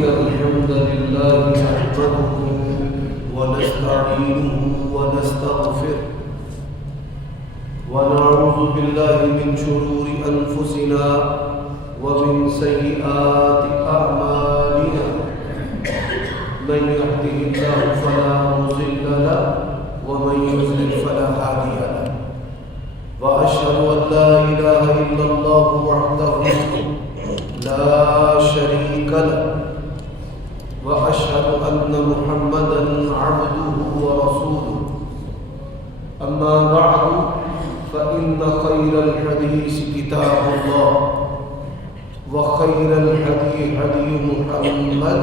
إن الحمد لله نحمده ونستعينه ونستغفره ونعوذ بالله من شرور أنفسنا ومن سيئات أعمالنا من يهده الله فلا مضل له ومن يضلل فلا هادي له وأشهد أن لا إله إلا الله وحده لا شريك له وأشهد أن محمدا عبده ورسوله أما بعد فإن خير الحديث كتاب الله وخير الهدي هدي محمد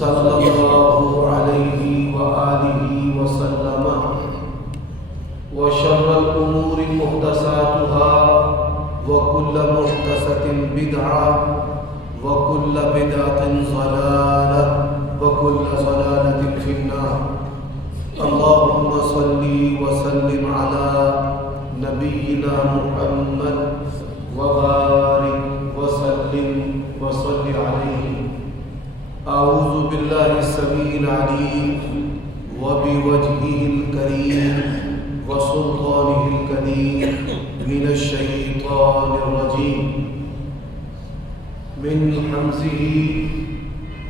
صلى الله عليه وآله وسلم وشر الأمور محدثاتها وكل محدثة بدعة وكل بدعة ضلالة وكل ضلالة في النار. اللهم صل وسلم على نبينا محمد وبارك وسلم وصل عليه. أعوذ بالله السميع العليم وبوجهه الكريم وسلطانه الكريم من الشيطان الرجيم من همزه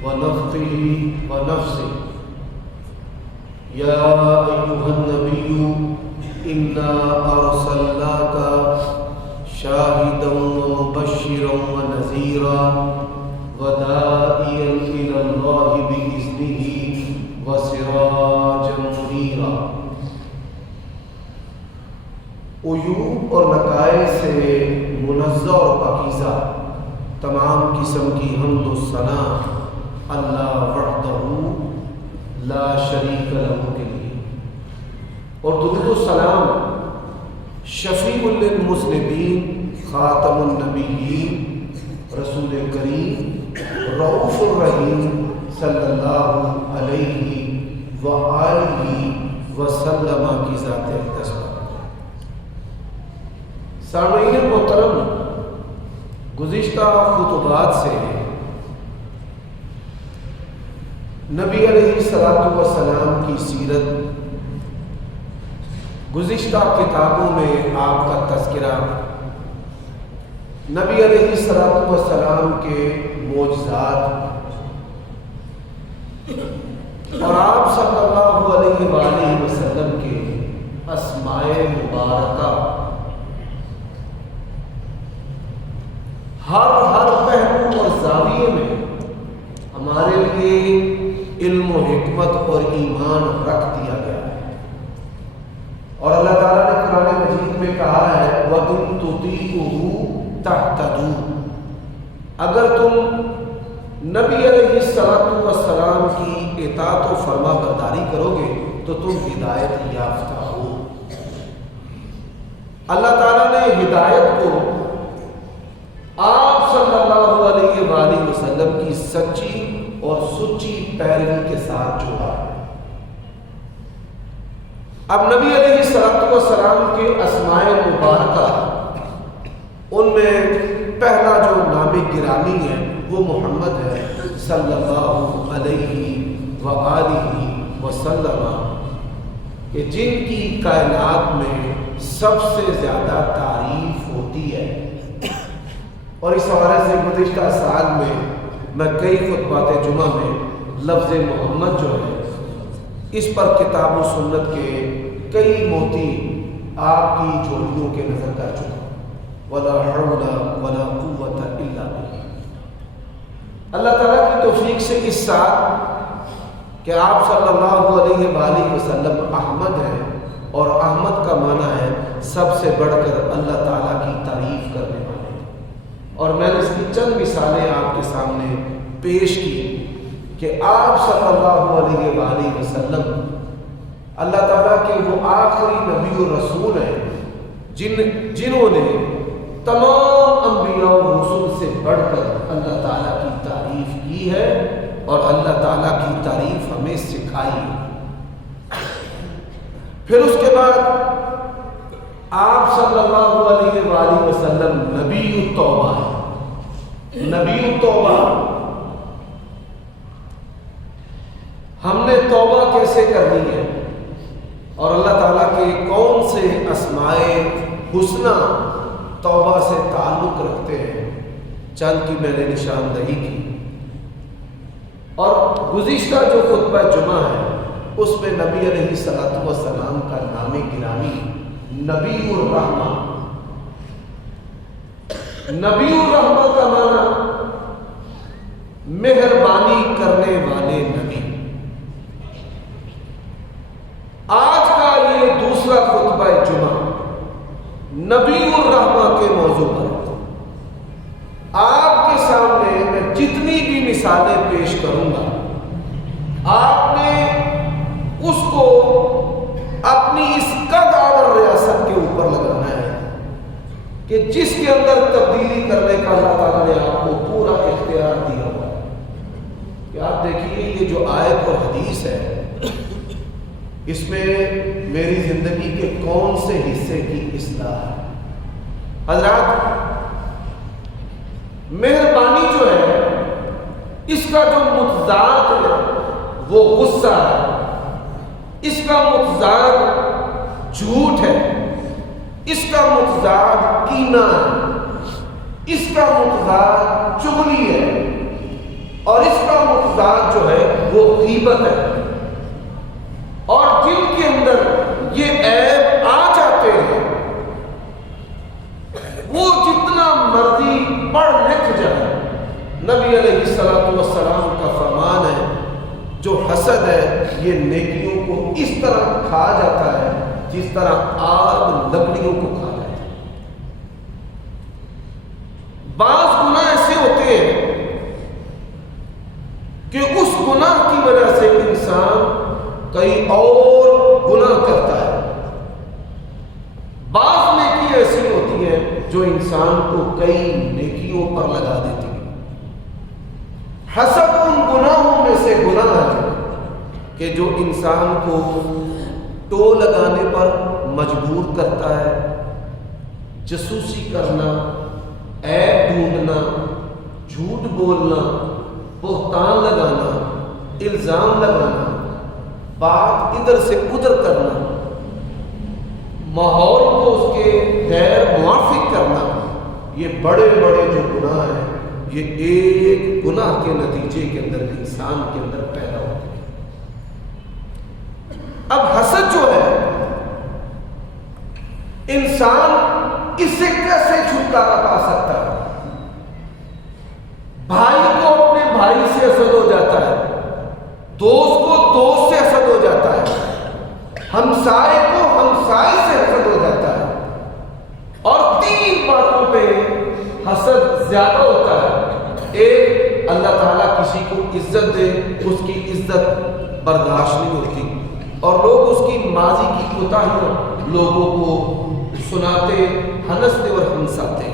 ونفخه ونفسه. يا أيها النبي إنا أرسلناك شاهدا ومبشرا ونذيرا وداعيا إلى الله بإذنه وسراجا منيرا. عیوب اور نقائص سے منزہ اور پاکیزہ تمام قسم کی حمد و ثنا اللہ وحدہ لا شریک لہ کے لیے، اور درود و سلام شفیع للمذنبین خاتم النبیین رسول کریم رؤوف الرحیم صلی اللہ علیہ وآلہ وسلم کی ذات اقدس پر. سامعین محترم، گزشتہ خطبات سے نبی علیہ الصلوۃ والسلام کی سیرت، گزشتہ کتابوں میں آپ کا تذکرہ، نبی علیہ الصلوۃ والسلام کے معجزات اور آپ صلی اللہ علیہ وآلہ وسلم کے اسماء مبارکہ ہر پہلو اور زاویے میں ہمارے لیے علم و حکمت اور ایمان رکھ دیا گیا ہے. اور اللہ تعالیٰ نے قرآن مجید میں کہا ہے وَإِن تُطِيعُوهُ تَهْتَدُوا، اگر تم نبی علیہ الصلوۃ والسلام کی اطاعت و فرما برداری کرو گے تو تم ہدایت یافتہ ہو. اللہ تعالیٰ نے ہدایت کو آپ صلی اللہ علیہ وآلہ وسلم کی سچی اور سچی پیروی کے ساتھ جوڑا ہے. اب نبی علیہ الصلوۃ والسلام کے اسماء مبارکہ، ان میں پہلا جو نام گرامی ہے وہ محمد ہے صلی اللہ علیہ وآلہ وسلم، کہ جن کی کائنات میں سب سے زیادہ تعریف ہوتی ہے. اور اس حوالے سے گزشتہ سال میں کئی خطبات جمعہ میں لفظ محمد جو ہے اس پر کتاب و سنت کے کئی موتی آپ کی جھولیوں کے نظر کر چکا. وَلَا حَوْلَ وَلَا قُوَّةَ إِلَّا بِاللَّهِ. اللہ تعالیٰ کی توفیق سے اس سال کہ آپ صلی اللہ علیہ وآلہ وسلم احمد ہیں، اور احمد کا معنی ہے سب سے بڑھ کر اللہ تعالیٰ کی تعریف کرنے والے. اور میں نے اس کی چند مثالیں آپ کے سامنے پیش کی کہ آپ صلی اللہ علیہ وآلہ وسلم اللہ تعالیٰ کے وہ آخری نبی و رسول ہیں جنہوں نے تمام انبیاء و رسول سے بڑھ کر اللہ تعالیٰ کی تعریف کی ہے اور اللہ تعالیٰ کی تعریف ہمیں سکھائی. پھر اس کے بعد آپ صلی اللہ علیہ وآلہ وسلم نبی التوبہ ہے. نبی التوبہ ہم نے توبہ کیسے کرنی ہے اور اللہ تعالیٰ کے کون سے اسمائے حسنہ توبہ سے تعلق رکھتے ہیں، چند کی میں نے نشاندہی کی۔ اور گزشتہ جو خطبہ جمعہ ہے اس میں نبی علیہ الصلوۃ والسلام کا نام گرامی نبی الرحمہ، نبی الرحمہ کا معنی مہربانی کرنے والے نبی۔ آج کا یہ دوسرا خطبہ جمعہ نبی الرحمہ کے موضوع پر۔ آپ کے سامنے میں جتنی بھی مثالیں پیش کروں گا، آپ نے اس کو اپنی اس قد اور ریاست کے اوپر لگانا ہے کہ جس کے اندر تبدیلی کرنے کا اللہ تعالیٰ نے آپ کو پورا اختیار دیا ہوا ہے۔ کہ آپ دیکھیے یہ جو آیت اور حدیث ہے، اس میں میری زندگی کے کون سے حصے کی اصلاح ہے۔ حضرات، مہربانی جو ہے اس کا جو متضاد ہے وہ غصہ ہے، اس کا متضاد جھوٹ ہے، اس کا متضاد کینہ ہے، اس کا متضاد چغلی ہے، اور اس کا متضاد جو ہے وہ غیبت ہے۔ اور جن کے اندر یہ عیب آ جاتے ہیں وہ جتنا مرضی پڑھ لکھ جائے، نبی علیہ الصلوۃ والسلام کا فرمان ہے جو حسد ہے یہ نیکیوں کو اس طرح کھا جاتا ہے جس طرح آگ لکڑیوں کو کھا جاتا ہے۔ بعض گناہ ایسے ہوتے ہیں کہ اس گناہ کی وجہ سے انسان کئی اور گناہ کرتا ہے، بعض نیکی ایسی ہوتی ہے جو انسان کو کئی نیکیوں پر لگا دیتی ہے۔ حسد ان گناہوں میں سے گناہ ہے کہ جو انسان کو ٹو لگانے پر مجبور کرتا ہے، جاسوسی کرنا، عیب ڈھونڈنا، جھوٹ بولنا، بہتان لگانا، الزام لگانا، بات ادھر سے ادھر کرنا، ماحول کو اس کے غیر موافق کرنا، یہ بڑے بڑے جو گناہ ہیں یہ ایک گناہ کے نتیجے کے اندر انسان کے اندر پیدا ہوتے ہیں۔ اب حسد جو ہے انسان اس سے کیسے چھٹکارا پا سکتا ہے؟ بھائی کو اپنے بھائی سے حسد ہو جاتا ہے، دوست کو دوست سے حسد ہو جاتا ہے، ہمسائے کو ہمسائے سے حسد ہو جاتا ہے، اور تین باتوں پہ حسد زیادہ ہوتا ہے۔ ایک، اللہ تعالیٰ کسی کو عزت دے، اس کی عزت برداشت نہیں ہوتی، اور لوگ اس کی ماضی کی کوتاہیاں لوگوں کو سناتے، ہنستے اور ہنساتے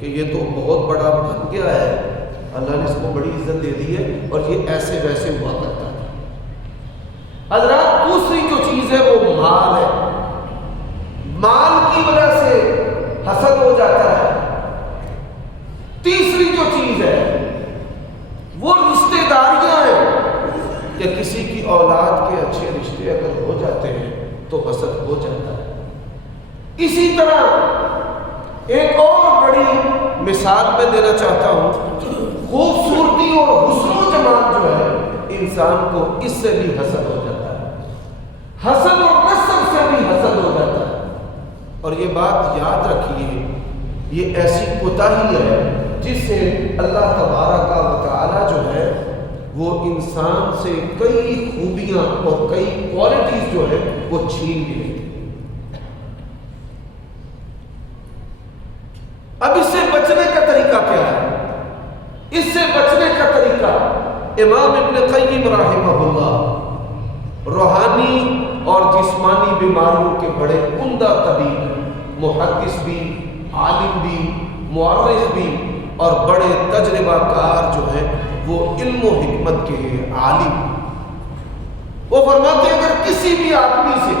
کہ یہ تو بہت بڑا بن گیا ہے، اللہ نے اس کو بڑی عزت دے دی ہے اور یہ ایسے ویسے ہوا کرتا ہے۔ حضرات، دوسری جو چیز ہے وہ مال ہے۔ مال کی وجہ سے حسد ہو جاتا ہے۔ تیسری جو چیز ہے وہ رشتے داریاں ہیں کہ کسی کی اولاد کے اچھے رشتے اگر ہو جاتے ہیں تو حسد ہو جاتا ہے۔ اسی طرح ایک اور بڑی مثال میں دینا چاہتا ہوں، خوبصورتی اور حسن و جمال جو ہے انسان کو اس سے بھی حسد ہو جاتا ہے، حسد اور نسب سے بھی حسد ہو جاتا ہے۔ اور یہ بات یاد رکھیے، یہ ایسی کوتاہی ہے جس سے اللہ تبارک و تعالی جو ہے وہ انسان سے کئی خوبیاں اور کئی کوالٹیز جو ہے وہ چھین بھی لیتے ہیں۔ اب اس سے بچنے کا طریقہ کیا ہے؟ اس سے بچنے کا طریقہ امام ابن قیم رحمہ اللہ روحانی اور جسمانی بیماریوں کے بڑے عمدہ طبیب، محدث بھی، عالم بھی، مورخ بھی اور بڑے تجربہ کار جو ہیں وہ علم و حکمت کے عالم، وہ فرماتے ہیں اگر کسی بھی آدمی سے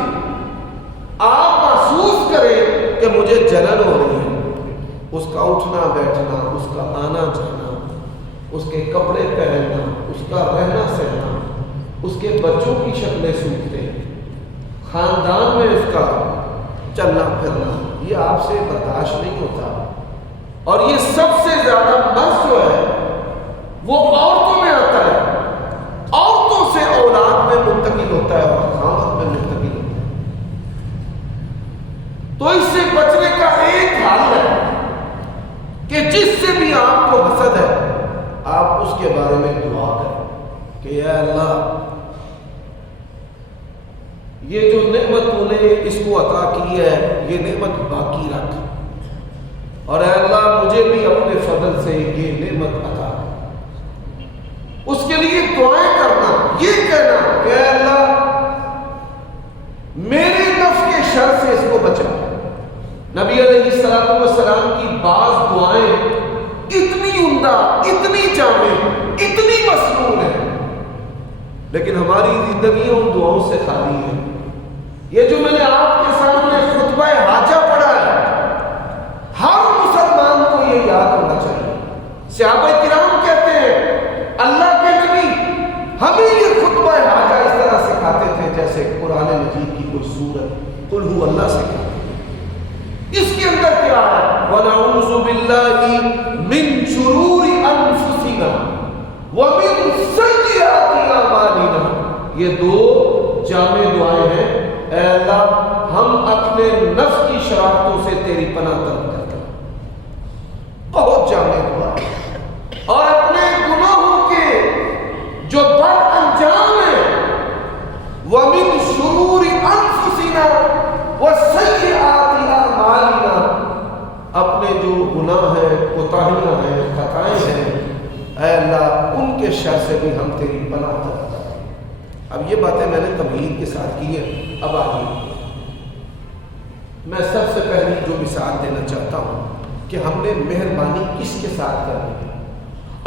آپ محسوس کریں کہ مجھے جلن ہو رہی ہے، اس کا اٹھنا بیٹھنا، اس کا آنا جانا، اس کے کپڑے پہننا، اس کا رہنا سہنا، اس کے بچوں کی شکلیں سوکھتے ہیں، خاندان میں اس کا چلنا پھرنا، یہ آپ سے برداشت نہیں ہوتا۔ اور یہ سب سے زیادہ مرض جو ہے وہ عورتوں میں آتا ہے، عورتوں سے اولاد میں منتقل ہوتا ہے اور خامد میں منتقل ہوتا ہے۔ تو اس سے بچنے کا ایک حل ہے کہ جس سے بھی آپ کو حسد ہے آپ اس کے بارے میں دعا کریں کہ اے اللہ یہ جو نعمت تو نے اس کو عطا کی ہے یہ نعمت باقی رکھ، اور اے اللہ مجھے بھی اپنے فضل سے یہ نعمت عطا کر۔ اس کے لیے دعائیں کرنا، یہ کہنا کہ اے اللہ میرے نفس کے شر سے اس کو بچا۔ نبی علیہ السلام کی بعض دعائیں اتنی عمدہ، اتنی جامع، اتنی مصنون ہے، لیکن ہماری زندگیاں ان دعاؤں سے خالی ہے۔ یہ جو میں نے آپ کے سامنے خطبہ حاجہ پڑھا ہے، ہر مسلمان کو یہ یاد ہونا چاہیے۔ صحابہ کرام کہتے ہیں اللہ کے نبی ہمیں یہ خطبہ حاجہ اس طرح سکھاتے تھے جیسے قرآن مجید کی کوئی سورت قل هو اللہ سکھاتے۔ اس کے اندر کیا ہے؟ وَنَعُوذُ بِاللَّهِ مِن شُرُورِ أَنفُسِنَا وَمِن سَيِّئَاتِ أَعْمَالِنَا۔ یہ دو جامع دعائیں ہیں۔ اے اللہ ہم اپنے نفس کی شرارتوں سے تیری پناہ طلب کرتے ہیں، بہت جامع دعا ہے، اور اپنے گناہوں کے جو بد انجام ہیں وَمِن شُرُورِ أَنفُسِنَا وَسَيِّئَاتِ أَعْمَالِنَا، اپنے جو گناہ ہیں، کوتاہیاں ہیں، خطائیں ہیں، اے اللہ ان کے شر سے بھی ہم تیری پناہ طلب کرتے ہیں۔ اب یہ باتیں میں نے تمہید کے ساتھ کی ہیں۔ اب آگے میں سب سے پہلی جو مثال دینا چاہتا ہوں کہ ہم نے مہربانی کس کے ساتھ کرنی ہے۔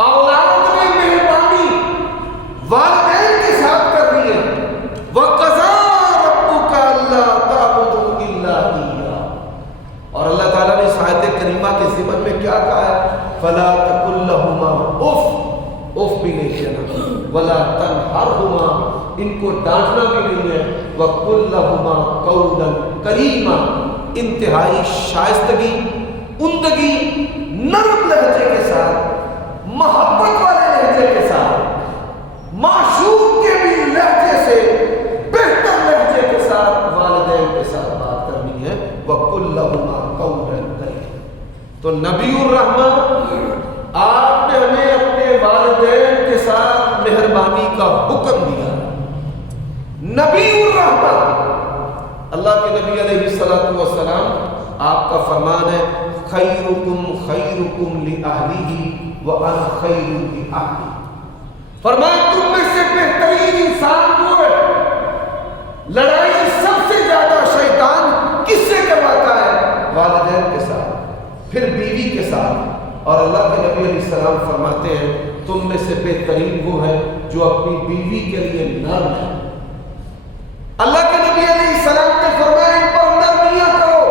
اولاد میں مہربانی والدین کے ساتھ کرنی ہے۔ وَقَضَىٰ رَبُّكَ أَلَّا تَعْبُدُوا إِلَّا إِيَّاهُ، اور اللہ تعالیٰ نے اس آیت کریمہ کے ضمن میں کیا کہا ہے؟ فَلَا تَقُل لَّهُمَا اُف، اف بھی نہیں کہنا، وَلَا تَنْهَرْهُمَا، ان کو ڈانٹنا بھی نہیں ہے، وَقُل لَّهُمَا قَوْلًا کریما، انتہائی شائستگی، عمدگی، نرم لہجے کے ساتھ، محبت والے لہجے کے ساتھ، معشوق کے بھی لہجے سے بہتر لہجے کے ساتھ والدین کے ساتھ بات کرنی ہے۔ وَقُل لَّهُمَا قَوْلًا کریما۔ تو نبی الرحمن آپ نے ہمیں اپنے والدین کے ساتھ مہربانی کا حکم دیا۔ نبی الرحمن اللہ کے نبی علیہ السلام آپ کا فرمان ہے خیرکم خیرکم لأہلہ وَأَنَا خَيْرٌ لِأَہْلِی، فرمایا تم میں سے بہترین انسان وہ ہے۔ لڑائی سب سے زیادہ شیطان کس سے کرواتا ہے؟ والدین کے ساتھ، پھر بیوی کے ساتھ، اور اللہ کے نبی علیہ السلام فرماتے ہیں تم میں سے بہترین وہ ہے جو اپنی بیوی کے لیے نرم ہے۔ اللہ کے نبی علیہ السلام نے فرمایا ان پر نرمیاں کرو،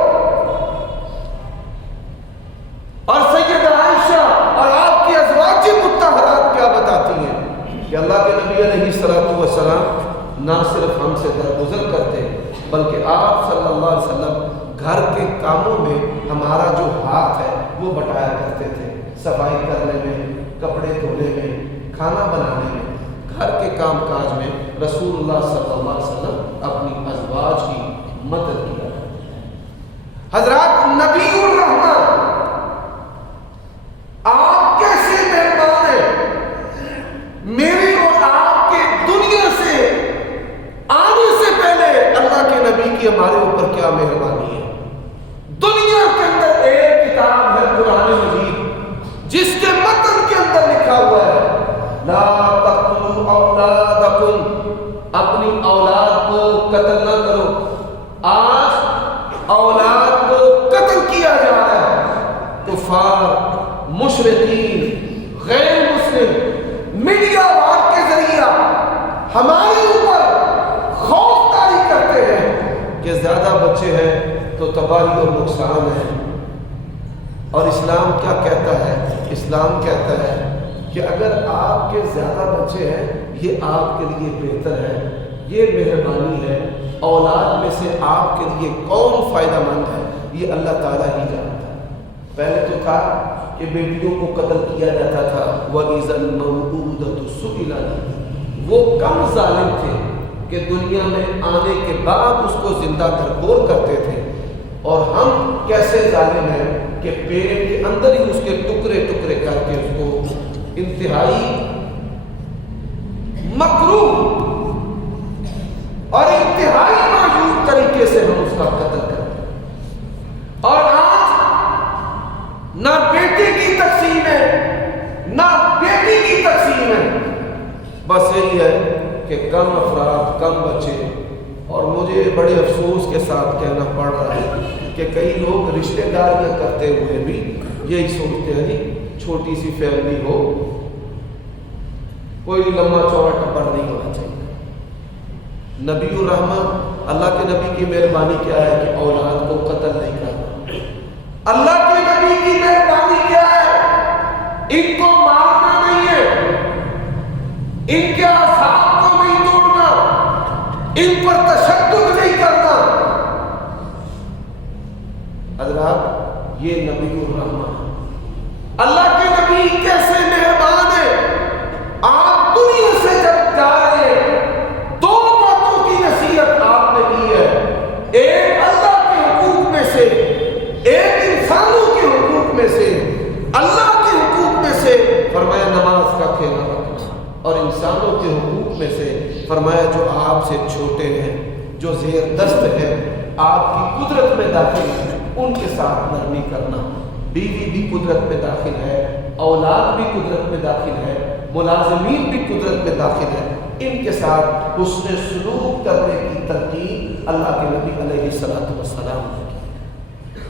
اور سیدہ عائشہ اور آپ کی ازواج مطہرات کیا بتاتی ہیں کہ اللہ کے نبی علیہ السلام نہ صرف ہم سے درگزر کرتے بلکہ آپ صلی اللہ علیہ وسلم گھر کے کاموں میں ہمارا جو ہاتھ ہے وہ بٹایا کرتے تھے، صفائی کرنے میں، کپڑے دھونے میں، کھانا بنانے میں، گھر کے کام کاج میں رسول اللہ صلی اللہ علیہ وسلم اپنی ازواج کی مدد کیا کرتے ہیں۔ حضرات نبی الرحمن آپ کیسے مہربان ہیں، میرے اور آپ کے دنیا سے آنے سے پہلے اللہ کے نبی کی ہمارے اوپر کیا مہربانی ہے۔ دنیا کے اندر ایک کتاب ہے قرآن مجید جس کے متن کے اندر لکھا ہوا ہے لا تقتلوا اولادکم، اپنی اولاد کو قتل نہ کرو۔ آج اولاد کو قتل کیا جا رہا ہے، کفار، مشرکین، غیر مسلم میڈیا وار کے ذریعہ ہمارے اوپر خوف طاری کرتے ہیں کہ زیادہ بچے ہیں تو تباہی اور نقصان ہے۔ اور اسلام کیا کہتا ہے؟ اسلام کہتا ہے کہ اگر آپ کے زیادہ بچے ہیں یہ آپ کے لیے بہتر ہے، یہ مہربانی ہے، اولاد میں سے آپ کے لیے کون فائدہ مند ہے یہ اللہ تعالیٰ ہی جانتا ہے۔ پہلے تو تھا کہ بیٹیوں کو قتل کیا جاتا تھا، وَإِذَا الْمَوْءُودَةُ سُئِلَتْ، وہ کم ظالم تھے کہ دنیا میں آنے کے بعد اس کو زندہ درگور کرتے تھے، اور ہم کیسے ظالم ہیں کہ پیٹ کے اندر ہی اس کے ٹکڑے ٹکڑے کر کے اس کو انتہائی مکروہ اور انتہائی معیوب طریقے سے ہم اس کا قتل کرتے ہیں۔ اور آج نہ بیٹے کی تقسیم ہے نہ بیٹی کی تقسیم ہے، بس یہی ہے کہ کم افراد، کم بچے۔ اور مجھے بڑے افسوس کے ساتھ کہنا پڑ رہا ہے کہ کئی لوگ رشتہ داریاں کرتے ہوئے بھی یہی سوچتے ہیں جی چھوٹی سی فیملی ہو، کوئی لمبا چوڑا ٹبر نہیں ہونا چاہیے۔ نبی الرحمہ، اللہ کے نبی کی مہربانی کیا ہے کہ اولاد کو قتل نہیں کرنا۔ اللہ کے نبی کی مہربانی کیا ہے؟ ان کو مارنا نہیں ہے، ان کے اعصاب کو نہیں توڑنا، ان پر تشدد نہیں کرنا۔ حضرات یہ نبی الرحمہ، اللہ کے نبی کیسے مہربان ہے۔ آپ دنیا سے جب جا رہے ہیں دو باتوں کی نصیحت آپ نے کی ہے، ایک اللہ کے حقوق میں سے، ایک انسانوں کے حقوق میں سے۔ اللہ کے حقوق میں سے فرمایا نماز کا خیال رکھنا، اور انسانوں کے حقوق میں سے فرمایا جو آپ سے چھوٹے ہیں، جو زیر دست ہیں، آپ کی قدرت میں داخل ہیں، ان کے ساتھ نرمی کرنا۔ بیوی بھی قدرت میں داخل ہے، اولاد بھی قدرت میں داخل ہے، ملازمین بھی قدرت میں داخل ہے، ان کے ساتھ حسن سلوک کرنے کی ترتیب اللہ کے نبی علیہ السلام نے کی۔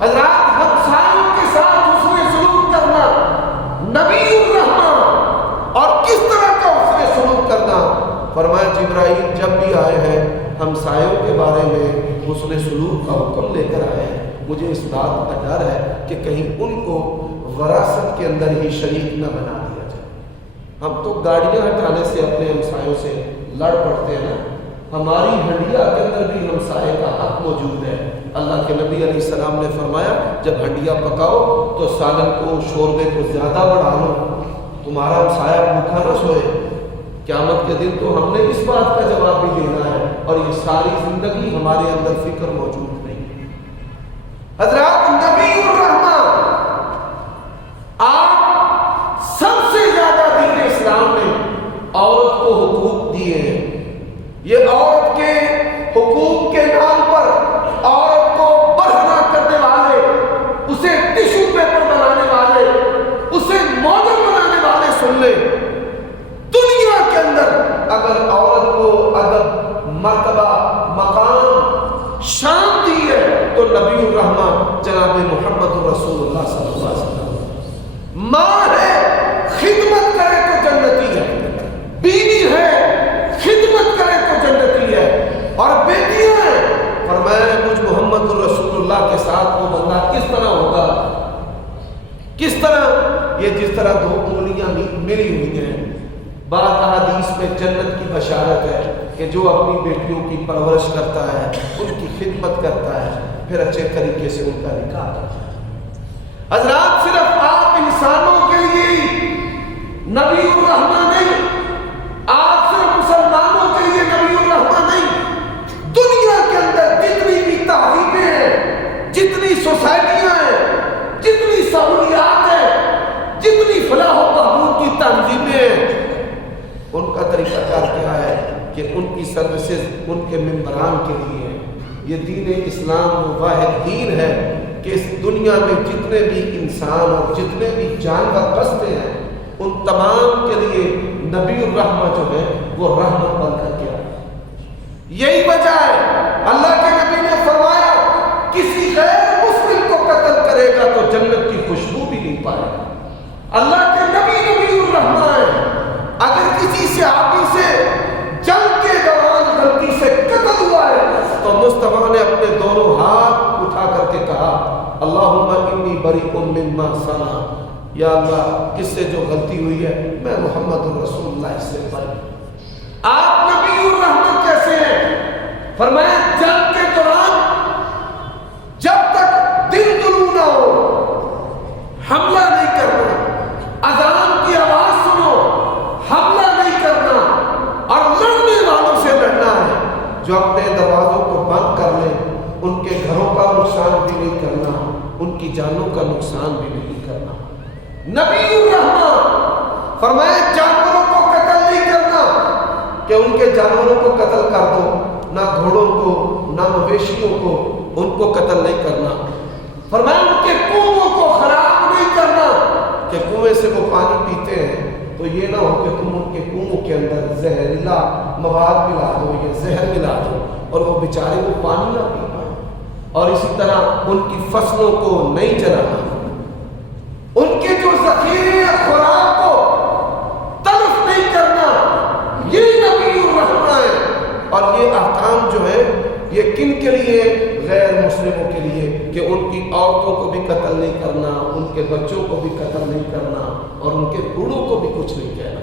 حضرات ہمسایوں کے ساتھ حسن سلوک کرنا، نبی الرحمہ، اور کس طرح کا حسن سلوک کرنا؟ فرمایا جبرائیل جب بھی آئے ہیں ہمسایوں کے بارے میں حسن سلوک کا حکم لے کر آئے ہیں، مجھے اس بات کا ڈر ہے کہ کہیں ان کو وراثت کے اندر ہی شریک نہ بنا دیا جائے۔ ہم تو گاڑیاں ہٹانے سے اپنے ہمسایوں سے لڑ پڑتے ہیں، ہماری ہنڈیا کے اندر بھی ہمسائے کا حق موجود ہے۔ اللہ کے نبی علیہ السلام نے فرمایا جب ہنڈیا پکاؤ تو سالن کو، شوربے کو زیادہ بڑھا لو، تمہارا ہمسایہ بھوکا نہ سوئے۔ قیامت کے دن تو ہم نے اس بات کا جواب بھی دینا ہے، اور یہ ساری زندگی ہمارے اندر فکر موجود نہیں ہے۔ حضرات نبی الرحمہ، آپ سب سے زیادہ دین اسلام نے عورت کو حقوق دیے ہیں۔ یہ عورت کے حقوق کے نام پر عورت کو برہنہ کرنے والے، اسے ٹشو پیپر بنانے والے، اسے ماڈل بنانے والے سن لیں۔ دنیا کے اندر اگر عورت کو ادب، مرتبہ، مقام، شان دی ہے تو نبی الرحمہ جناب محمد رسول اللہ صلی اللہ علیہ وسلم۔ ماں ہے خدمت کرے تو جنتی ہے، بیوی ہے خدمت کرے تو جنتی ہے، اور بیٹیاں ہیں فرمایا مجھ محمد رسول اللہ کے ساتھ وہ بندہ کس طرح ہوگا، کس طرح؟ یہ جس طرح دو انگلیاں ملی ہوئی ہیں۔ بعض احادیث میں جنت کی بشارت ہے کہ جو اپنی بیٹیوں کی پرورش کرتا ہے، ان کی خدمت کرتا ہے، پھر اچھے طریقے سے ان کا نکاح کرتا ہے۔ حضرات صرف آپ انسانوں کے لیے نبی الرحمہ نہیں، آپ صرف مسلمانوں کے لیے نبی الرحمہ نہیں، دنیا کے اندر جتنی بھی تہذیبیں ہیں، جتنی سوسائٹیاں ہیں، جتنی سہولیات ہیں، جتنی فلاح و بہبود کی تنظیمیں ہیں، ان کا طریقہ کار کیا ہے کہ ان کی سروسز ان کے ممبران کے لیے ہے۔ یہ دین اسلام واحد دین ہے کہ اس دنیا میں جتنے بھی انسان اور جتنے بھی جانور بستے ہیں، ان تمام کے لیے نبی الرحمہ جو ہے وہ رحمت بن کر کے آئے۔ یہی وجہ ہے اللہ کے نبی نے فرمایا کسی غیر مسلم کو قتل کرے گا تو جنت کی خوشبو بھی نہیں پائے گا۔ اللہ کے نبی نبی الرحمہ ہے، اگر کسی صحابی سے جنگ کے دوران غلطی سے قتل ہوا ہے تو مصطفیٰ نے اپنے دونوں ہاتھ اٹھا کر کے کہا اللہم انی بریء مما صنع، یا اللہ اس سے جو غلطی ہوئی ہے میں محمد رسول اللہ سے بری۔ آپ نبی الرحمت کیسے ہیں؟ فرمایا جنگ کے دوران جب تک دل دلو نہ ہو حملہ نہیں کرنا، اذان کی آواز سنو حملہ نہیں کرنا، اور لڑنے والوں سے لڑنا ہے جو اپنے دروازوں کو بند کر لیں، ان کے گھروں کا نقصان بھی نہیں کرنا، ان کی جانوں کا نقصان بھی نہیں کرنا۔ نبی الرحمن فرمایا جانوروں کو قتل نہیں کرنا کہ ان کے جانوروں کو قتل کر دو، نہ گھوڑوں کو نہ مویشیوں کو ان کو قتل نہیں کرنا۔ فرمایا ان کے کنووں کو خراب نہیں کرنا کہ کنویں سے وہ پانی پیتے ہیں تو یہ نہ ہو کہ تم ان کے کنووں کے اندر زہریلا مواد ملا دو یا زہر ملا دو اور وہ بیچارے وہ پانی نہ پی پائیں۔ اور اسی طرح ان کی فصلوں کو نہیں جلانا، ان کے جو ذخیرے خوراک کو تلف نہیں کرنا، یہ نبی الرحمہ ہے۔ اور یہ احکام جو ہے یہ کن کے لیے؟ غیر مسلموں کے لیے، کہ ان کی عورتوں کو بھی قتل نہیں کرنا، ان کے بچوں کو بھی قتل نہیں کرنا، اور ان کے بوڑھوں کو بھی کچھ نہیں کہنا۔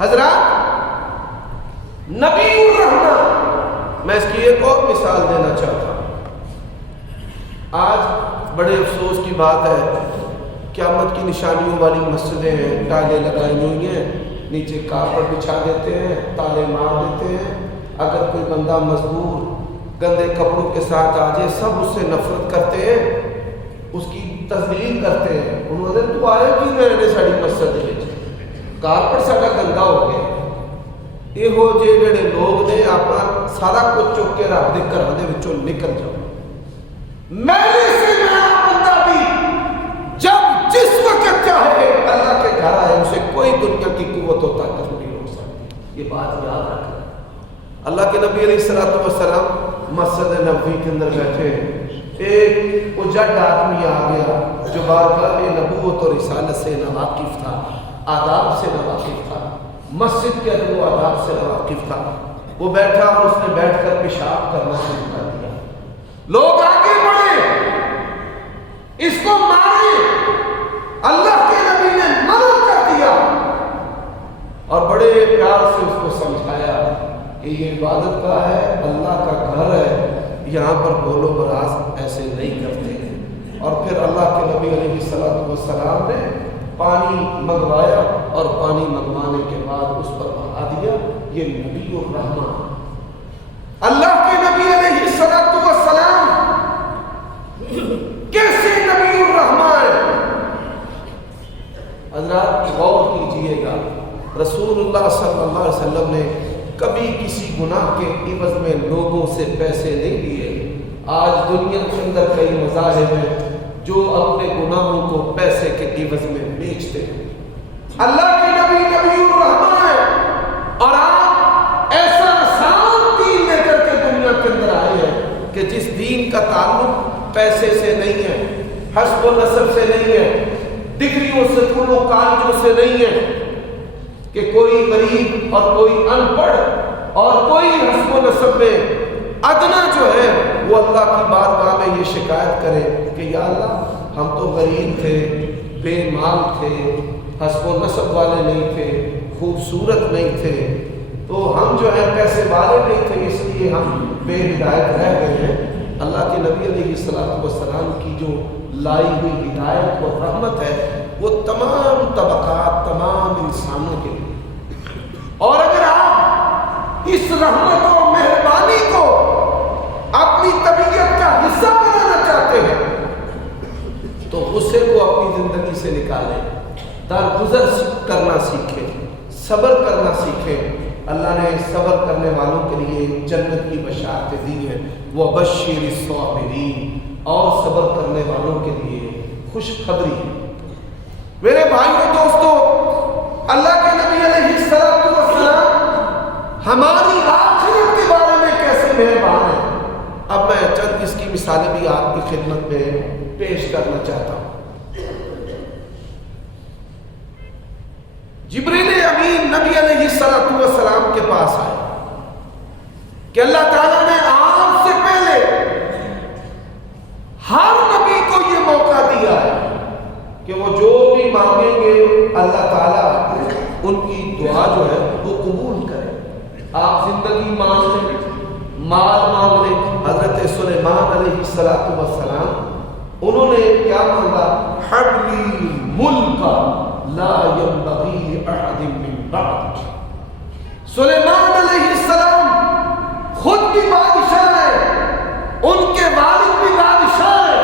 حضرات نبی الرحمہ، میں اس کی ایک اور مثال دینا چاہتا ہوں۔ آج بڑے افسوس کی بات ہے، قیامت کی نشانیوں والی مسجدیں ہیں، ٹائلیں لگائی ہوئی ہیں، نیچے کارپٹ بچھا دیتے ہیں، تالے مار دیتے ہیں، اگر کوئی بندہ مزدور گندے کپڑوں کے ساتھ آ جائے سب اس سے نفرت کرتے ہیں، اس کی تذلیل کرتے ہیں۔ انہوں نے تو آیا کیوں میں ساری مسجد کارپٹ ساڈا گندا ہو گیا۔ یہ ہو جڑے لوگ نے اپنا سارا کچھ چک کے رب دے گھراں دے وچوں نکل جاؤ۔ میرے سے میرا بندہ بھی جب جس وقت چاہے اللہ کے گھر آئے، اسے کوئی دنیا کی قوت و طاقت نہیں روک سکتی۔ یہ بات یاد رکھنا۔ اللہ کے نبی علیہ الصلوۃ والسلام مسجد نبوی کے اندر بیٹھے، ایک اجڑ آدمی آ گیا جو بارگاہ نبوت اور رسالت سے ناواقف تھا، آداب سے ناواقف تھا، مسجد کے ادب و آداب سے ناواقف تھا۔ وہ بیٹھا اور اس نے بیٹھ کر پیشاب کرنا شروع کر دیا۔ لوگ آگے بڑھے، اس کو مارے، اللہ کے نبی نے منع کر دیا اور بڑے پیار سے اس کو سمجھایا کہ یہ عبادت کا ہے، اللہ کا گھر ہے، یہاں پر بول و براز ایسے نہیں کرتے ہیں۔ اور پھر اللہ کے نبی علیہ الصلوۃ والسلام نے پانی منگوایا اور پانی منگوانے کے بعد اس پر بہا دیا۔ یہ نبی الرحمہ، اللہ کے نبی علیہ الصلوۃ والسلام کیسے نبی الرحمہ ہے؟ حضرات غور کیجئے گا، رسول اللہ صلی اللہ علیہ وسلم نے کبھی کسی گناہ کے عوض میں لوگوں سے پیسے نہیں لیے۔ آج دنیا کے اندر کئی مذاہب ہیں جو اپنے گناہوں کو پیسے کے عوض میں بیچتے ہیں۔ اللہ کے نبی نبی الرحمہ ہے، اور آپ ایسا آسان دین لے کر کے دنیا کے اندر آئے ہیں کہ جس دین کا تعلق پیسے سے نہیں ہے، حسب و نسب سے نہیں ہے، ڈگریوں سے، اسکولوں کالجوں سے نہیں ہے، کہ کوئی غریب اور کوئی ان پڑھ اور کوئی حسب و نسب میں ادنا جو ہے وہ اللہ کی بارگاہ میں یہ شکایت کرے کہ یا اللہ ہم تو غریب تھے، بے مال تھے، حسب و نسب والے نہیں تھے، خوبصورت نہیں تھے، تو ہم جو ہے پیسے والے نہیں تھے، اس لیے ہم بے ہدایت رہ گئے ہیں۔ اللہ کے نبی علیہ الصلوۃ والسلام کی جو لائی ہوئی ہدایت اور رحمت ہے وہ تمام طبقات، تمام انسانوں کے لیے۔ اور اگر آپ اس رحمت و مہربانی کو اپنی طبیعت کا حصہ بنانا چاہتے ہیں تو غصے کو اپنی زندگی سے نکالیں، درگزر کرنا سیکھیں، صبر کرنا سیکھیں۔ اللہ نے صبر کرنے والوں کے لیے جنت کی بشارتیں دی ہیں، وَبَشِّرِ الصَّابِرِينَ، اور صبر کرنے والوں کے لیے خوشخبری ہے۔ میرے بھائیوں دوستو، اللہ کے نبی علیہ الصلوۃ والسلام ہماری آخرت کے بارے میں کیسے مہربان ہیں۔ اب میں چند اس کی مثالیں بھی آپ کی خدمت میں پیش کرنا چاہتا ہوں۔ جبریل امین نبی علیہ الصلوۃ والسلام کے پاس آئے کہ اللہ تعالیٰ نے آپ سے پہلے ہر نبی کو یہ موقع دیا ہے کہ وہ جو بھی مانگے زندگی مانگ لیں، مال مانگ لیں۔ حضرت سلیمان علیہ السلام انہوں نے کیا مانگا؟ حبلی ملکا لا ينبغی احد من بعد۔ سلیمان علیہ السلام خود بھی بادشاہ ہے، ان کے والد بھی بادشاہ ہے،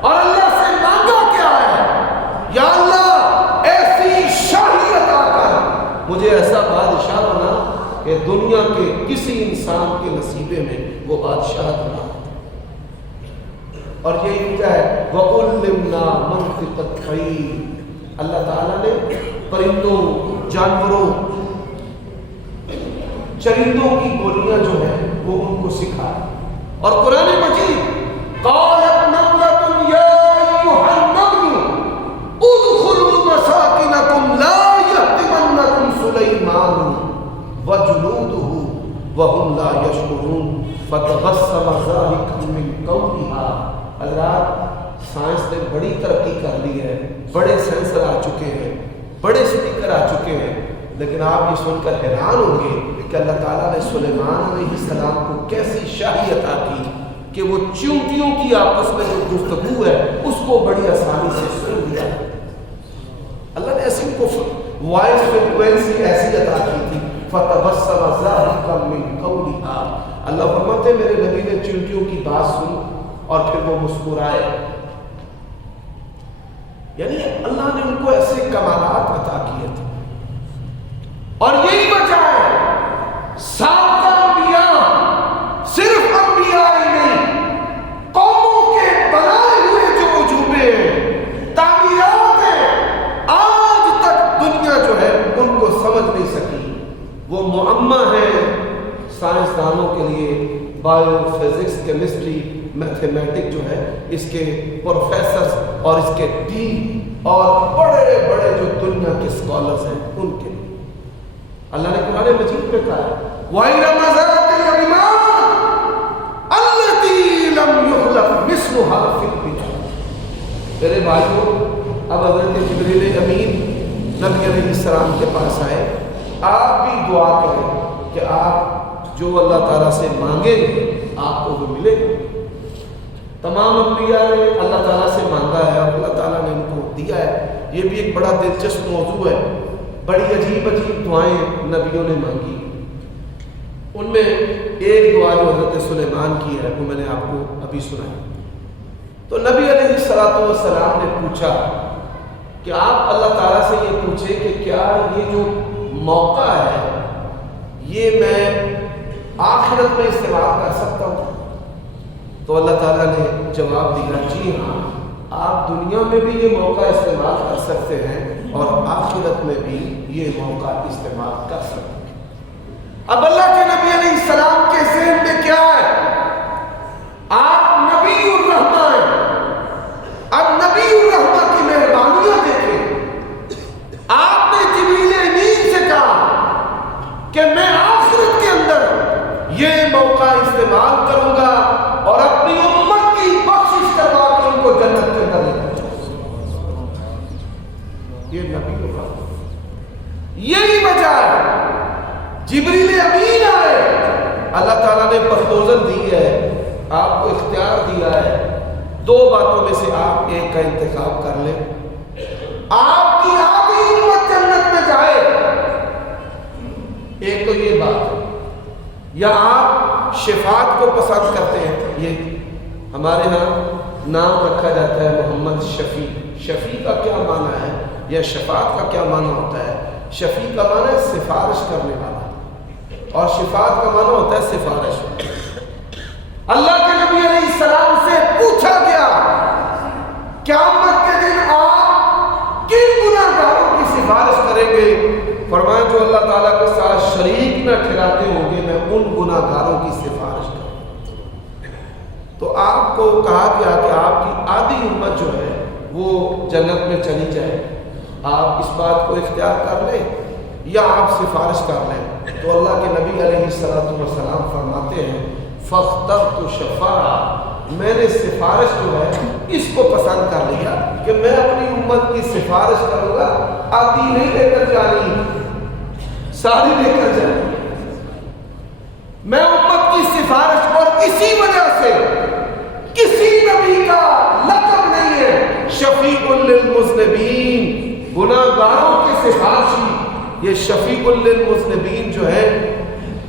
اور اللہ سے مانگا کیا ہے؟ یا اللہ ایسی شاہی عطا کر، مجھے ایسا بادشاہ بنا کہ دنیا کے کسی انسان کے نصیبے میں وہ بادشاہ بنا۔ اور یہی وجہ ہے وَعُلِّمْنَا مَنْطِقَ الطَّيْرِ، اللہ تعالیٰ نے پرندوں، جانوروں، چرندوں کی بولیاں جو ہیں وہ ان کو سکھایا۔ اور قرآن مجید قالت نملة يا أيها النمل ادخلوا مساكنكم لا يهتمنكم سليمان وجنوده وهم لا يشعرون فتبسم ضاحكا من قولها۔ حضرات سائنس نے بڑی ترقی کر لی ہے، بڑے سینسر آ چکے ہیں، بڑے سپیکر آ چکے ہیں، لیکن آپ یہ سن کر حیران ہوں گے کہ اللہ تعالیٰ نے سلیمان علیہ السلام کو کیسی شاہی عطا کی کہ وہ چیونٹیوں کی آپس میں جو گفتگو ہے اس کو بڑی آسانی سے سن دیا۔ اللہ نے ایسی کو وائس فریکوینسی ایسی عطا کی تھی، فتبسم ضاحکا من قولها۔ اللہ فرماتے میرے نبی نے چیونٹیوں کی بات سن اور پھر وہ مسکرائے۔ یعنی اللہ نے ان کو ایسے کمالات عطا کیے تھے، اور یہی وجہ ہے سابقہ انبیاء صرف انبیاء ہی نہیں، قوموں کے بنائے ہوئے جو عجوبے ہیں، تعمیرات ہیں، آج تک دنیا جو ہے ان کو سمجھ نہیں سکی۔ وہ معمہ ہے سائنسدانوں کے لیے، بایو فزکس، کیمسٹری، میتھمیٹک جو ہے اس کے پروفیسرز اور اس کے ڈین اور بڑے بڑے جو دنیا کے اسکالرز ہیں ان کے لیے اللہ نے قرآن مجید میں کہا ہے وَإِرَمَ ذَاتِ الْعِمَادِ الَّتِي لَمْ يُخْلَقْ مِثْلُهَا فِي الْبِلَادِ۔ میرے بھائیوں، اب حضرت جبریل امین نبی علیہ السلام کے پاس آئے، آپ بھی دعا کریں کہ آپ جو اللہ تعالیٰ سے مانگیں گے آپ کو وہ ملے گا۔ تمام انبیاء نے اللہ تعالیٰ سے مانگا ہے اور اللہ تعالیٰ نے ان کو دیا ہے۔ یہ بھی ایک بڑا دلچسپ موضوع ہے، بڑی عجیب عجیب دعائیں نبیوں نے مانگی۔ ان میں ایک دعا جو حضرت سلیمان کی ہے وہ میں نے آپ کو ابھی سنائی۔ تو نبی علیہ السلام نے پوچھا کہ آپ اللہ تعالیٰ سے یہ پوچھیں کہ کیا یہ جو موقع ہے یہ میں آخرت میں استعمال کر سکتا ہوں؟ تو اللہ تعالیٰ نے جواب دیا جی ہاں، آپ دنیا میں بھی یہ موقع استعمال کر سکتے ہیں اور آخرت میں بھی یہ موقع استعمال کر سکتے ہیں۔ اب اللہ کے نبی علیہ السلام کے ذہن میں کیا ہے؟ آپ نبی الرحمہ ہیں، اب نبی الرحمہ کی مہربانیاں دیکھیں۔ آپ نے جبریل امین سے کہا کہ میں آخرت کے اندر یہ موقع استعمال کروں گا اور اپنی امت کی بخشش کروا کے ان کو جنت کے اندر لے جاؤں۔ یہ نبی ہوگا، یہی وجہ ہے جبریل امین آئے، اللہ تعالیٰ نے پروپوزل دی ہے، آپ کو اختیار دیا ہے، دو باتوں میں سے آپ ایک کا انتخاب کر لیں۔ آپ کی آدھی امت جنت میں جائے، ایک تو یہ بات ہے، یا آپ شفاعت کو پسند کرتے ہیں۔ یہ ہمارے ہاں نام رکھا جاتا ہے محمد شفیع۔ شفیع کا کیا معنی ہے یا شفاعت کا کیا معنی ہوتا ہے؟ شفیع کا معنی ہے سفارش کرنے والا، اور شفاعت کا معنی ہوتا ہے سفارش۔ اللہ کے نبی علیہ السلام سے پوچھا گیا قیامت کے دن آپ کن گناہگاروں کی سفارش کریں گے؟ فرمایا جو اللہ تعالیٰ کے ساتھ شریک نہ ٹھہراتے ہوں گے میں ان گناہگاروں کی سفارش کروں۔ تو آپ کو کہا گیا کہ آپ کی آدھی امت جو ہے وہ جنت میں چلی جائے، آپ اس بات کو اختیار کر لیں یا آپ سفارش کر لیں۔ تو اللہ کے نبی علیہ السلام فرماتے ہیں فاخترت شفاعہ، میں نے سفارش جو ہے اس کو پسند کر لیا کہ میں اپنی امت کی سفارش کروں گا، آدھی نہیں لے کر جانی، ساری لے کر جانی۔ میں امت کی سفارش، اور اسی وجہ سے کسی نبی کا لقب نہیں ہے شفیع للمذنبین، گناہگاروں کے سفارشی۔ یہ شفیع للمذنبین جو ہے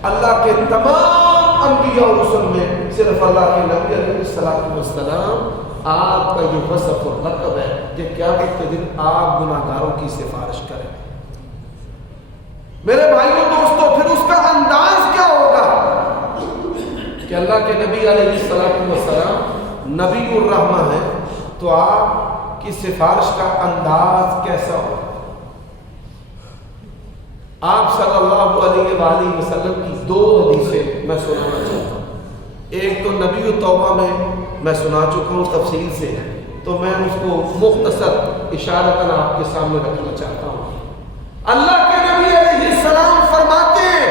اللہ کے تمام انبیاء و رسل میں صرف اللہ کے نبی علیہ السلام آپ کا یہ وصف اور لقب ہے کہ قیامت کے دن آپ گناہگاروں کی سفارش کریں۔ میرے بھائیوں دوستوں، پھر اس کا انداز کیا ہوگا کہ اللہ کے نبی علیہ السلام نبی الرحمہ ہے، تو آپ کی سفارش کا انداز کیسا ہوگا؟ آپ صلی اللہ علیہ وآلہ وسلم کی دو حدیثیں میں سنانا چاہتا ہوں۔ ایک تو نبی التوبہ میں سنا چکا ہوں تفصیل سے، تو میں اس کو مختصر اشارتاً آپ کے سامنے رکھنا چاہتا ہوں۔ اللہ کے نبی علیہ السلام فرماتے ہیں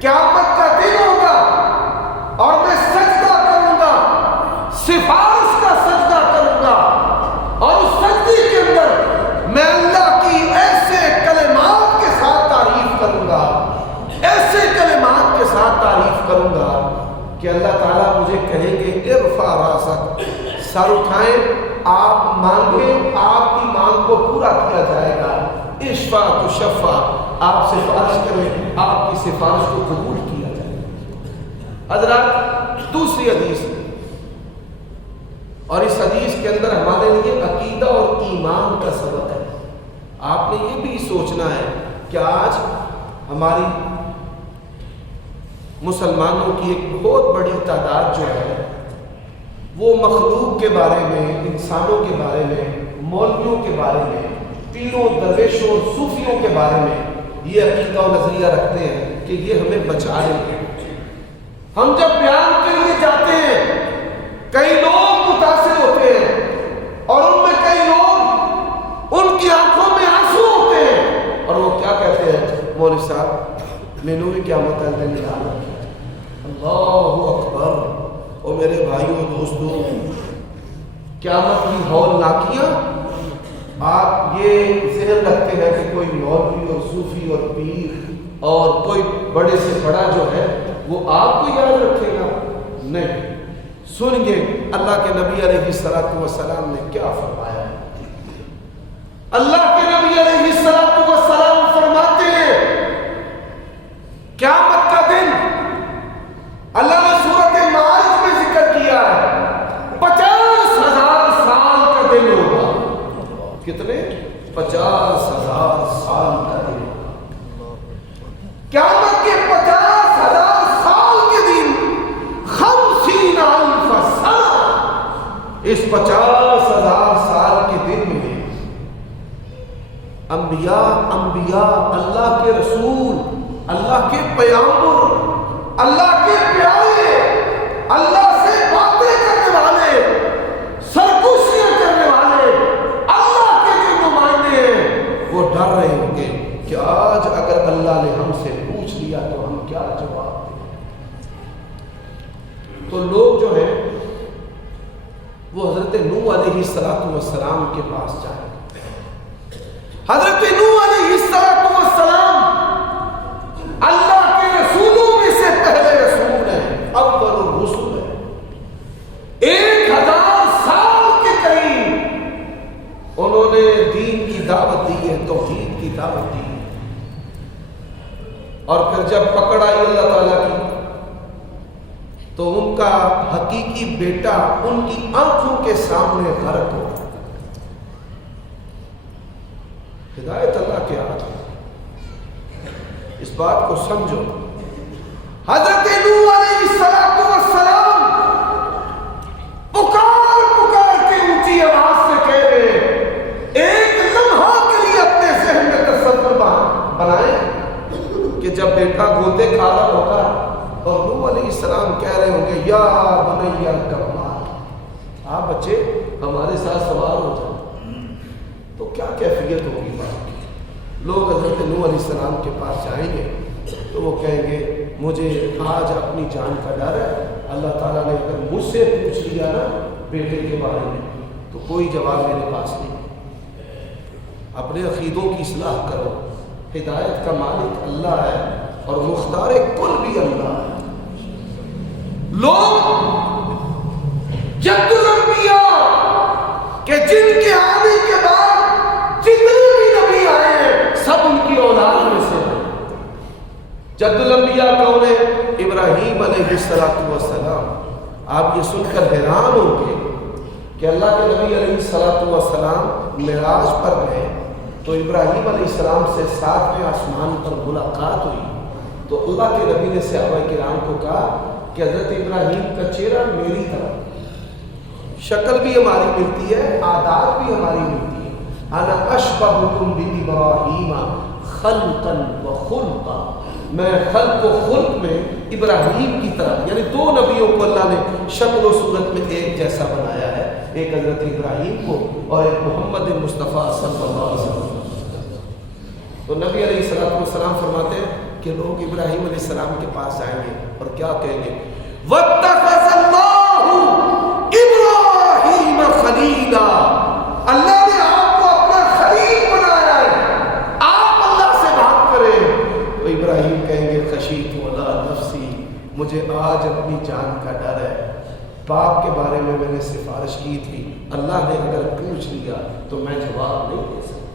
قیامت کا دن ہوگا اور میں سجدہ کروں گا، سفارش کا سجدہ کروں گا، اور اس سجدے کے اندر میں اللہ کی ایسے کلمات کے ساتھ تعریف کروں گا، ایسے کلمات کے ساتھ تعریف کروں گا کہ اللہ تعالیٰ مجھے کہیں گے ارفع راسک، سر اٹھائیں، آپ مانگیں، آپ کی مانگ کو پورا کیا جائے گا، اشفع تشفع، آپ سفارش کریں، آپ کی سفارش کو قبول کیا جائے گا۔ حضرات، دوسری حدیث، اور اس حدیث کے اندر ہمارے لیے عقیدہ اور ایمان کا سبق ہے۔ آپ نے یہ بھی سوچنا ہے کہ آج ہماری مسلمانوں کی ایک بہت بڑی تعداد جو ہے وہ مخلوق کے بارے میں، انسانوں کے بارے میں، مولویوں کے بارے میں، پیروں، درویشوں، صوفیوں کے بارے میں یہ عقیدہ و نظریہ رکھتے ہیں کہ یہ ہمیں بچا لیں گے۔ ہم جب بیان کے لیے جاتے ہیں کئی لوگ متاثر ہوتے ہیں، اور ان میں کئی لوگ ان کی آنکھوں میں آنسو ہوتے ہیں، اور وہ کیا کہتے ہیں؟ مولوی صاحب مینو بھی قیامت کا دن نکالا۔ اللہ اکبر! اور میرے بھائیوں دوستوں، قیامت کی ہولناکیاں آپ یہ ذہن رکھتے ہیں کہ کوئی مولوی اور صوفی اور پیر اور کوئی بڑے سے بڑا جو ہے وہ آپ کو یاد رکھے گا؟ نہیں۔ سنیے اللہ کے نبی علیہ السلام نے کیا فرمایا ہے۔ اللہ کے نبی علیہ السلام فرماتے ہیں قیامت کا دن اللہ نے سورۃ معارج میں ذکر کیا ہے 50,000 سال کا دن ہوگا۔ کتنے؟ 50,000 سال کا دن۔ قیامت کے 50,000 سال کے دن 50,000 سنہ، اس 50,000 سال کے دن میں انبیاء، اللہ کے رسول، اللہ کے پیغمبر، اللہ کے پیارے، اللہ سے باتیں کرنے والے، سرکشیاں کرنے والے اللہ کے جو نمائندے ہیں وہ ڈر رہے ہوں گے کہ آج اگر اللہ نے ہم سے پوچھ لیا تو ہم کیا جواب دیں۔ تو لوگ جو ہیں وہ حضرت نوح علیہ السلام کے پاس جائیں۔ حضرت نوح علیہ السلام اللہ کے رسولوں میں سے پہلے رسول ہیں، اول الرسل ہیں۔ 1000 سال کے قریب انہوں نے دین کی دعوت دی ہے، توحید کی دعوت دی ہے، اور پھر جب پکڑ آئی اللہ تعالیٰ کی تو ان کا حقیقی بیٹا ان کی آنکھوں کے سامنے غرق ہو۔ ہدایت اللہ کے ہاتھ میں، اس بات کو سمجھو۔ حضرت نوح علیہ السلام پکار کے اونچی آواز سے کہہ رہے ہیں، ایک لمحہ کے لیے اپنے ذہن میں تصور بنائیں کہ جب بیٹا گوتے کھا رہا ہوگا اور نوح علیہ السلام کہہ رہے ہوں گے یا بنی ارکب معنا، آپ بچے ہمارے ساتھ سوار ہو جائیں، تو کیا کیفیت ہوگی بات کی۔ لوگ حضرت نوح علیہ السلام کے پاس جائیں گے تو وہ کہیں گے مجھے آج اپنی جان کا ڈر ہے، اللہ تعالیٰ نے اگر مجھ سے پوچھ لیا نا بیٹے کے بارے میں تو کوئی جواب میرے پاس نہیں۔ اپنے عقیدوں کی اصلاح کرو، ہدایت کا مالک اللہ ہے اور مختار کل بھی اللہ ہے۔ لوگ جد الانبیاء کہ جن کے آنے کے بعد جتنے بھی نبی آئے ہیں سب ان کی اولاد میں سے ہیں۔ جد الانبیاء کون ہے؟ ابراہیم علیہ السلام۔ آپ یہ سن کر حیران ہوں گے کہ اللہ کے نبی علیہ السلام معراج پر گئے تو ابراہیم علیہ السلام سے 7ویں آسمان پر ملاقات ہوئی تو اللہ کے نبی نے صحابہ کرام کو کہا کہ حضرت ابراہیم کا چہرہ میری طرح، شکل بھی ہماری ملتی ہے، عادات بھی ہماری ملتی ہے۔ انا اشبہکم بابراہیم خلقا و خلقا، میں خلق و خلق میں ابراہیم کی طرح، یعنی دو نبیوں کو اللہ نے شکل و صورت میں ایک جیسا بنایا ہے، ایک حضرت ابراہیم کو اور ایک محمد مصطفیٰ صلی اللہ علیہ وسلم۔ تو نبی علیہ السلام فرماتے ہیں کہ لوگ ابراہیم علیہ السلام کے پاس آئیں گے اور کیا کہیں گے؟ وَاتَّخَذَ اللَّهُ إِبْرَاهِيمَ خَلِيلًا، اللہ نے آپ کو اپنا خلیل بنایا ہے، آپ اللہ سے بات کریں۔ تو ابراہیم کہیں گے خشیت ولا نفسی، مجھے آج اپنی جان کا ڈر ہے، باپ کے بارے میں نے سفارش کی تھی، اللہ نے اگر پوچھ لیا تو میں جواب نہیں دے سکتا۔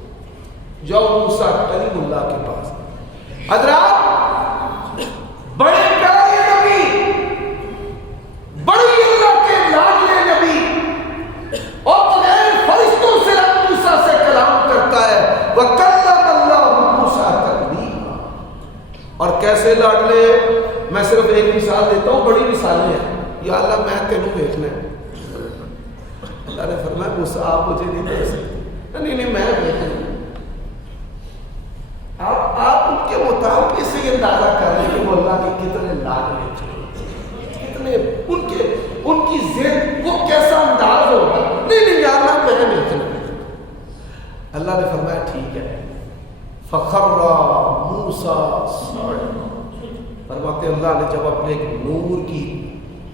جاؤ موسیٰ کلیم اللہ کے پاس۔ حضرات بڑے پیارے نبی، بڑی اللہ کے لاڈلے نبی، اور بغیر فرشتوں سے رب موسیٰ سے کلام کرتا ہے، وَكَلَّمَ اللَّهُ مُوسَىٰ تَكْلِيمًا۔ اور کیسے لاڈلے؟ میں صرف ایک مثال دیتا ہوں، بڑی مثالیں ہیں۔ یا اللہ میں تینوں دیکھنا ہے، اللہ نے فرمایا موسیٰ آپ مجھے نہیں دیکھ سکتے، نہیں میں دیکھنا ہوں۔ آپ ان کے مطابق اس سے اندازہ کر لیں کہ وہ اللہ کے کتنے لاڈلے تھے، کتنے ان کی ذہن وہ کیسا انداز ہوگا۔ نہیں یا اللہ میں دیکھنا ہوں۔ اللہ نے فرمایا ٹھیک ہے، فَخَرَّ مُوسَىٰ صَعِقًا۔ فرماتے اللہ نے جب اپنے ایک نور کی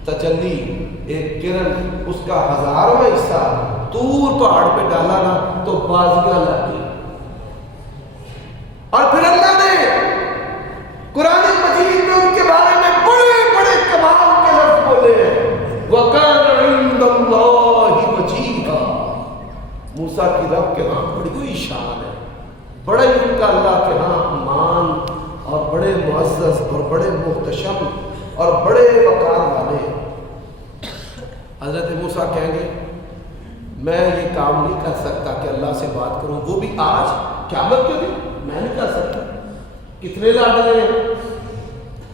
تجلی، ایک کرن، اس کا 1000واں حصہ طور پہاڑ پہ ڈالا نا تو بازیاں لگ گئی۔ اور پھر اللہ نے قرآن مجید میں ان کے بارے میں بڑے بڑے کمال کے لفظ بولے ہیں، وَكَانَ عِندَ اللَّهِ وَجِيهًا۔ موسیٰ کی رب کے ہاں بڑی کوئی شان ہے، بڑا ہی ان کا اللہ کے ہاں مان، اور بڑے معزز اور بڑے محتشم اور بڑے وقار والے۔ حضرت موسیٰ کہیں گے میں یہ کام نہیں کر سکتا کہ اللہ سے بات کروں، وہ بھی آج قیامت کے دن میں نہیں کر سکتا۔ کتنے لاڈلے ہیں،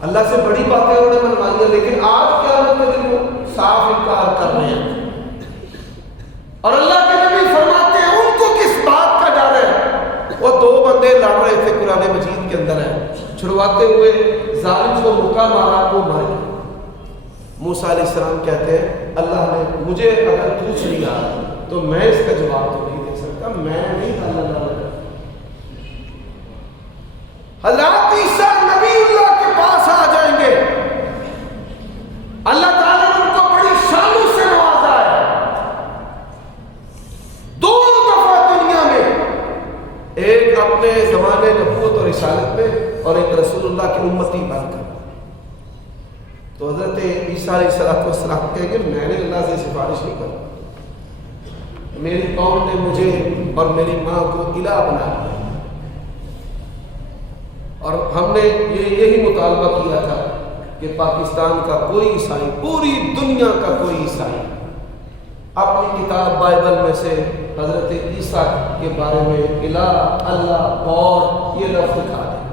اللہ سے بڑی باتیں انہوں نے منوائی ہیں، لیکن آج قیامت کے دن وہ صاف انکار کر رہے ہیں۔ اور اللہ کے نبی فرماتے ہیں ان کو کس بات کا ڈر ہے؟ وہ دو بندے لڑ رہے تھے، قرآن مجید کے اندر ہے، چھڑواتے ہوئے ظالم کو مکہ مارا، وہ مر گیا۔ موسیٰ علیہ السلام کہتے ہیں اللہ نے مجھے اگر پوچھ لیا تو میں اس کا جواب تو نہیں دے سکتا، میں نہیں اللہ۔ حضرات عیسیٰ نبی اللہ کے پاس آ جائیں گے، اللہ تعالیٰ نے ان کو بڑی شانوں سے نوازا ہے۔ 2 دفعہ دنیا میں، ایک اپنے زمانے نبوت اور رسالت میں، اور ایک رسول اللہ کی امتی بن کر۔ تو حضرت عیسیٰ علیہ السلام کہیں گے میں نے اللہ سے سفارش نہیں کر، میری قوم نے مجھے اور میری ماں کو الہ بنا دیا، اور ہم نے یہی مطالبہ کیا تھا کہ پاکستان کا کوئی عیسائی، پوری دنیا کا کوئی عیسائی اپنی کتاب بائبل میں سے حضرت عیسیٰ کے بارے میں الہ، اللہ، گاڈ یہ لفظ دکھا دیں۔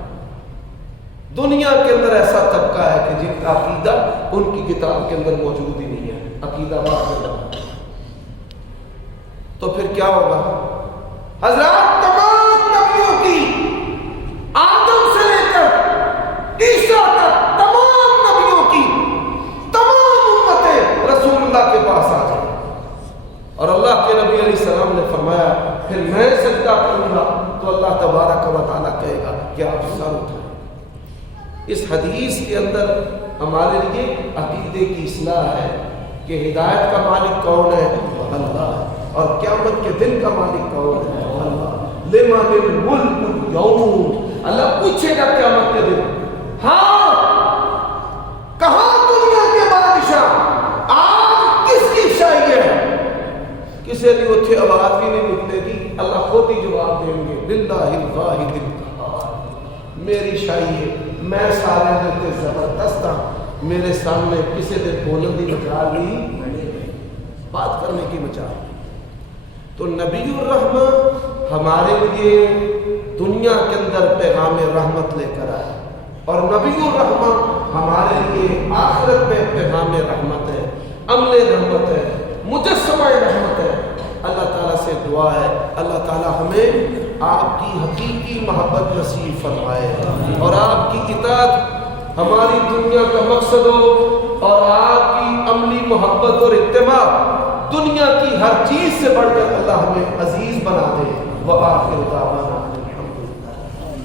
دنیا کے اندر ایسا طبقہ ہے کہ جن کا عقیدہ ان کی کتاب کے اندر موجود ہی نہیں ہے، عقیدہ باطل۔ تو پھر کیا ہوگا؟ حضرات تمام نبیوں کی، آدم سے لے کر عیسیٰ تک تمام نبیوں کی تمام امتیں رسول اللہ کے پاس آ جائیں، اور اللہ کے نبی علیہ السلام نے فرمایا پھر میں سجدہ کروں گا تو اللہ تبارک و تعالیٰ کہے گا کہ آپ سر اٹھائیں۔ اس حدیث کے اندر ہمارے لیے عقیدے کی اصلاح ہے کہ ہدایت کا مالک کون ہے؟ اللہ ہے، اور قیامت کے دن کا مالک کون ہے؟ اللہ۔ لمن الملک اليوم، اللہ پوچھے گا قیامت کے دن، ہاں کہاں دنیا کے بادشاہ کسی کی اتنے آواز بھی نہیں نکلے گی، اللہ خود ہی جواب دیں گے للہ الواحد القہار، میری شاہی ہے، میں سارے دے زبردست ہاں، میرے سامنے کسی دے بولن کی مجال نہیں، بات کرنے کی مجال نہیں۔ تو نبی الرحمہ ہمارے لیے دنیا کے اندر پیغام رحمت لے کر آئے، اور نبی الرحمہ ہمارے لیے آخرت میں پیغام رحمت ہے، عمل رحمت ہے، مجسمہ رحمت ہے۔ اللہ تعالیٰ سے دعا ہے اللہ تعالیٰ ہمیں آپ کی حقیقی محبت نصیب فرمائے، اور آپ کی اطاعت ہماری دنیا کا مقصد ہو، اور آپ کی عملی محبت اور اتباع دنیا کی ہر چیز سے بڑھ کر اللہ ہمیں عزیز بنا دے۔ وآخر دعوانا